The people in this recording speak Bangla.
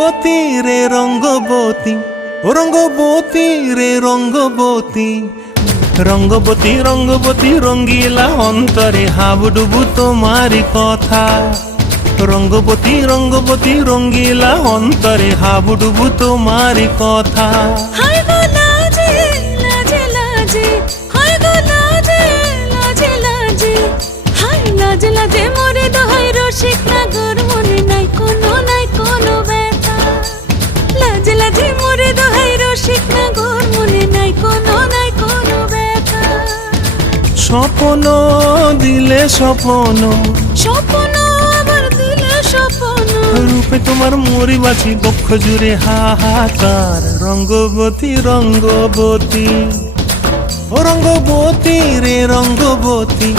রঙ্গবতী রে রঙ্গবতী, ও রঙ্গবতী রে রঙ্গবতী, রঙ্গবতী রঙ্গবতী রঙ্গিলা অন্তরে হাবুডুবু তোমারি কথা। রঙ্গবতী রঙ্গবতী রঙ্গিলা অন্তরে হাবুডুবু তোমারি কথা। হায় গো লাজে লাজে লাজে, হায় গো লাজে লাজে লাজে, হায় লাজে লাজে মোরে দোহাই রসিক নাগর মনে নাই কোনো ব্যথা। লাজে লাজে মোরে দোহাই রসিক নাগর মনে নাই কোনো ব্যথা। স্বপ্ন দিলে স্বপ্ন, স্বপ্ন আবার দিলে স্বপ্ন, রূপে তোমার মরি বাছি বক্ষ জুড়ে হাহাকার। রঙ্গবতী রঙ্গবতী, ও রঙ্গবতী রে রঙ্গবতী।